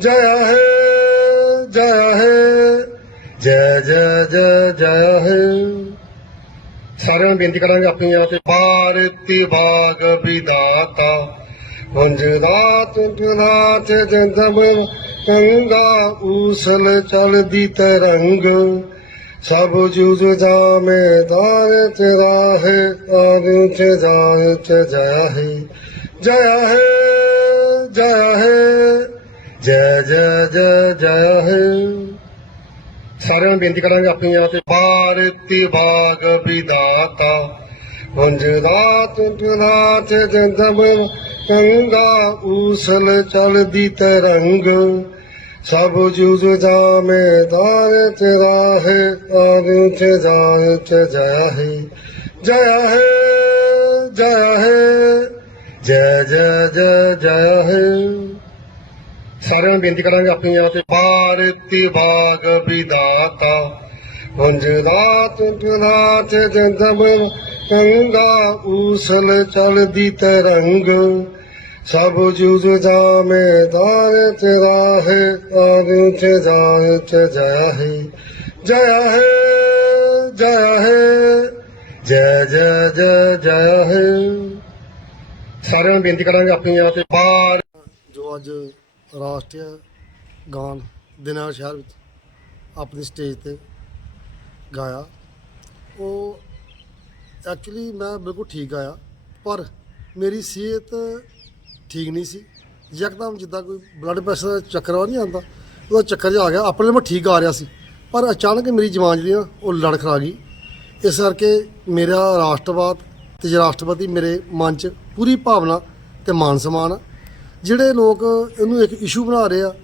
ਜయ ਹੈ ਜయ ਹੈ ਜੈ ਜੈ ਜੈ ਜੈ ਹੈ ਸਾਰਿਆਂ ਨੂੰ ਬੇਨਤੀ ਕਰਾਂਗੇ ਆਪਣੀਆਂ ਤੇ। ਭਾਰਤੀ ਬਾਗ ਵਿਦਾਤਾ ਵੰਜ ਰਾਤ ਨਾਥ ਜੰਦਮ ਗੰਗਾ ਊਸਲ ਚਲਦੀ ਤਰੰਗ। ਸਭ ਜੁਜ ਜਾਮੇ ਦਾਰ ਤੇਰਾ ਹੈ ਆਰ ਤੇ ਜਾਏ ਤੇ ਜੈ ਹੈ ਜੈ ਹੈ ਜੈ ਹੈ ਜੈ ਜੈ ਜੈ ਜੈ, ਹੈ। ਸਾਰਿਆਂ ਨੂੰ ਬੇਨਤੀ ਕਰਾਂਗੇ ਆਪਣੀਆਂ ਤੇ। ਭਾਰਤੀ ਬਾਗ ਵਿਦਾਤਾ ਵੰਜ ਰਾਤ ਨਾਥ ਜੰਦਮ ਗੰਗਾ ਊਸਲ ਚਲਦੀ ਤਰੰਗ। ਸਭ ਜੁਜ ਜਾਮੇ ਦਾਰ ਤੇਰਾ ਹੈ ਆਰ ਤੇ ਜਾਏ ਤੇ ਜੈ ਹੈ। ਜੈ ਹੈ ਜੈ ਹੈ। ਜੈ ਜੈ ਜੈ ਜੈ ਹੈ। ਸਾਰਿਆਂ ਨੂੰ ਬੇਨਤੀ ਕਰਾਂਗੇ ਆਪਣੀਆਂ ਤੇ। ਭਾਰਤੀ ਬਾਗ ਵਿਦਾਤਾ ਵੰਜ ਰਾਤ ਨਾਥ ਜੰਦਮ ਗੰਗਾ ਊਸਲ ਚਲਦੀ ਤਰੰਗ। ਸਭ ਜੁਜ ਜਾਮੇ ਦਾਰ ਤੇਰਾ ਹੈ ਆਰ ਤੇ ਜਾਏ ਤੇ ਜੈ ਹੈ ਜੈ ਹੈ ਜੈ ਹੈ ਜੈ ਜੈ ਜੈ ਜੈ ਹੈ। ਸਾਰਿਆਂ ਨੂੰ ਬੇਨਤੀ ਕਰਾਂਗੇ ਆਪਣੀ ਆਪਣੀਆਂ ਤੇ। ਭਾਰ ਜੋ ਅੱਜ ਰਾਸ਼ਟਰੀ ਗਾਨ ਦਿਨਾਰ ਸ਼ਹਿਰ ਵਿੱਚ ਆਪਣੀ ਸਟੇਜ ਤੇ ਗਾਇਆ। ਉਹ ਐਕਚੁਅਲੀ ਮੈਂ ਬਿਲਕੁਲ ਠੀਕ ਗਾਇਆ ਪਰ ਮੇਰੀ ਸਿਹਤ ਠੀਕ ਨਹੀਂ ਸੀ। ਯਕਦਮ ਜਿੱਦਾਂ ਕੋਈ ਬਲੱਡ ਪ੍ਰੈਸ਼ਰ ਦਾ ਚੱਕਰ ਆ ਨਹੀਂ ਆਉਂਦਾ। ਉਹਦਾ ਚੱਕਰ ਜਿਹਾ ਆ ਗਿਆ, ਆਪਣੇ ਮੈਂ ਠੀਕ ਆ ਰਿਹਾ ਸੀ। ਪਰ ਅਚਾਨਕ ਮੇਰੀ ਜਵਾਨ ਜਿਹੜੀ ਨਾ ਉਹ ਲੜਖ ਆ ਗਈ। ਇਸ ਕਰਕੇ ਮੇਰਾ ਰਾਸ਼ਟਰਵਾਦ ਤੇ ਰਾਸ਼ਟਰਪਤੀ ਮੇਰੇ ਮਨ 'ਚ ਪੂਰੀ ਭਾਵਨਾ ਤੇ ਮਾਨ ਸਮਾਨ ਜਿਹੜੇ ਲੋਕ ਇਹਨੂੰ ਇੱਕ ਇਸ਼ੂ ਬਣਾ ਰਹੇ ਆ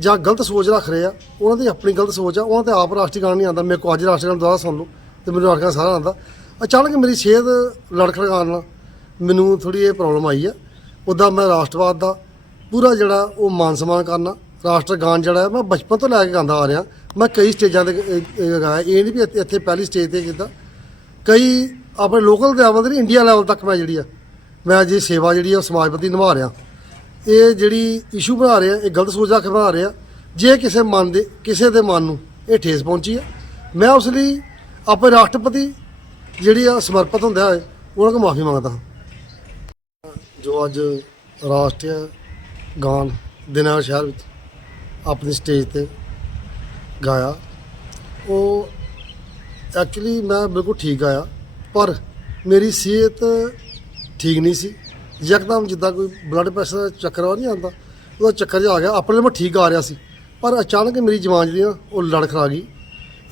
ਜਾਂ ਗਲਤ ਸੋਚ ਰੱਖ ਰਹੇ ਆ, ਉਹਨਾਂ ਦੀ ਆਪਣੀ ਗਲਤ ਸੋਚ ਆ, ਉਹਨਾਂ ਤੇ ਆਪ ਰਾਸ਼ਟਰੀ ਗਾਣ ਨਹੀਂ ਆਉਂਦਾ। ਮੇਰੇ ਕੋ ਅੱਜ ਰਾਸ਼ਟਰੀ ਗਾਣ ਦੁਬਾਰਾ ਸੁਣ ਲਓ ਤੇ ਮੈਨੂੰ ਰਾਸ਼ਟਰੀ ਗਾਣ ਸਾਰਾ ਆਉਂਦਾ। ਅਚਾਨਕ ਮੇਰੀ ਸਿਹਤ ਲੜਖੜਾਉਣ ਨਾਲ ਮੈਨੂੰ ਥੋੜੀ ਇਹ ਪ੍ਰੋਬਲਮ ਆਈ ਆ। ਉੱਦਾਂ ਮੈਂ ਰਾਸ਼ਟਰਵਾਦ ਦਾ ਪੂਰਾ ਜਿਹੜਾ ਉਹ ਮਾਨ ਸਨਮਾਨ ਕਰਨਾ, ਰਾਸ਼ਟਰ ਗਾਨ ਜਿਹੜਾ ਮੈਂ ਬਚਪਨ ਤੋਂ ਲੈ ਕੇ ਗਾਉਂਦਾ ਆ ਰਿਹਾ। ਮੈਂ ਕਈ ਸਟੇਜਾਂ ਤੇ ਗਾਇਆ ਇਹ ਨਹੀਂ ਵੀ ਇੱਥੇ- ਪਹਿਲੀ ਸਟੇਜ ਤੇ ਕੀਤਾ। ਕਈ ਆਪਣੇ ਲੋਕਲ ਲੈਵਲ ਤੇ ਨਹੀਂ ਇੰਡੀਆ ਲੈਵਲ ਤੱਕ ਮੈਂ ਜਿਹੜੀ ਆ, ਮੈਂ ਅੱਜ ਸੇਵਾ ਜਿਹੜੀ ਆ ਉਹ ਸਮਾਜ ਪ੍ਰਤੀ ਨਿਭਾ ਰਿਹਾ। ਇਹ ਜਿਹੜੀ ਇਸ਼ੂ ਬਣਾ ਰਿਹਾ, ਇਹ ਗਲਤ ਸੋਚ ਰੱਖ ਕੇ ਬਣਾ ਰਿਹਾ, ਜੇ ਕਿਸੇ ਮਨ ਦੇ, ਕਿਸੇ ਦੇ ਮਨ ਨੂੰ ਇਹ ਠੇਸ ਪਹੁੰਚੀ ਆ ਮੈਂ ਉਸ ਲਈ ਆਪਣੇ ਰਾਸ਼ਟਰਪਤੀ ਜਿਹੜੀ ਆ ਸਮਰਪਿਤ ਹੁੰਦਾ ਹੈ, ਉਹਨਾਂ ਕੋਲ ਮਾਫੀ ਮੰਗਦਾ ਹਾਂ। ਜੋ ਅੱਜ ਰਾਸ਼ਟਰੀ ਗਾਨ ਦਿਨਾਂ ਸ਼ਹਿਰ ਵਿੱਚ ਆਪਣੀ ਸਟੇਜ ਤੇ ਗਾਇਆ, ਉਹ ਐਕਚੁਅਲੀ ਮੈਂ ਬਿਲਕੁਲ ਠੀਕ ਗਾਇਆ, ਪਰ ਮੇਰੀ ਸਿਹਤ ਠੀਕ ਨਹੀਂ ਸੀ। ਯਕਦਮ ਜਿੱਦਾਂ ਕੋਈ ਬਲੱਡ ਪ੍ਰੈਸ਼ਰ ਦਾ ਚੱਕਰ ਆ ਨਹੀਂ ਆਉਂਦਾ। ਉਹਦਾ ਚੱਕਰ ਜਿਹਾ ਆ ਗਿਆ, ਆਪਣੇ ਮੈਂ ਠੀਕ ਆ ਰਿਹਾ ਸੀ। ਪਰ ਅਚਾਨਕ ਮੇਰੀ ਜਵਾਨ ਜਿਹੜੀ ਨਾ ਉਹ ਲੜਖ ਆ ਗਈ।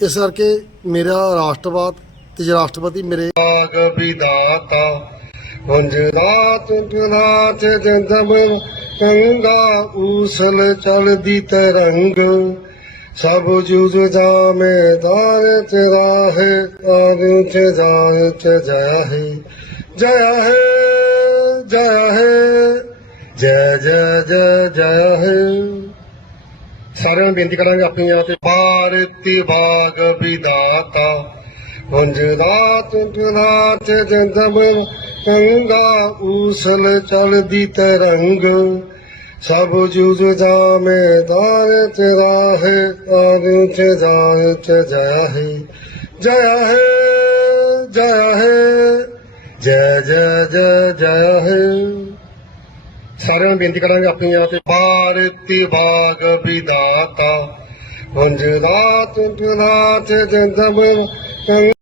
ਇਸ ਕਰਕੇ ਮੇਰਾ ਰਾਸ਼ਟਰਵਾਦ ਤੇ ਰਾਸ਼ਟਰਪਤੀ ਮੇਰੇ ਬਾਗ ਵਿਦਾਤਾ, ਵੰਜ ਰਾਤ ਨਾਥ ਗੰਗਾ ਊਸਲ ਚਲਦੀ ਤਰੰਗ। ਸਭ ਜੁਜ ਜਾਮੇ ਦਾਰ ਤੇਰਾ ਹੈ ਆਰ ਤੇ ਜਾਏ ਤੇ ਜੈ ਜੈ ਹੈ। ਜੈ ਹੈ ਜੈ ਜੈ ਜੈ ਜੈ ਹੈ ਸਾਰਿਆਂ ਨੂੰ ਬੇਨਤੀ ਕਰਾਂਗੇ ਆਪਣੀਆਂ ਤੇ। ਭਾਰਤੀ ਬਾਗ ਵਿਦਾਤਾ। ਵੰਜ ਰਾਤ ਨਾਥ ਜੰਦਮ ਗੰਗਾ ਊਸਲ ਚਲਦੀ ਤਰੰਗ। ਸਭ ਜੁਜ ਜਾਮੇ ਦਾਰ ਤੇਰਾ ਹੈ ਆਰ ਤੇ ਜਾਏ ਤੇ ਜੈ ਹੈ ਜੈ ਹੈ ਜੈ ਜੈ ਜੈ ਜੈ, ਹੈ। ਸਾਰਿਆਂ ਨੂੰ ਬੇਨਤੀ ਕਰਾਂਗੇ ਆਪਣੀਆਂ ਤੇ ਭਾਰਤੀ ਬਾਗ ਵਿਦਾਤਾ ਵੰਜ ਰਾਤ ਜੰਦਮ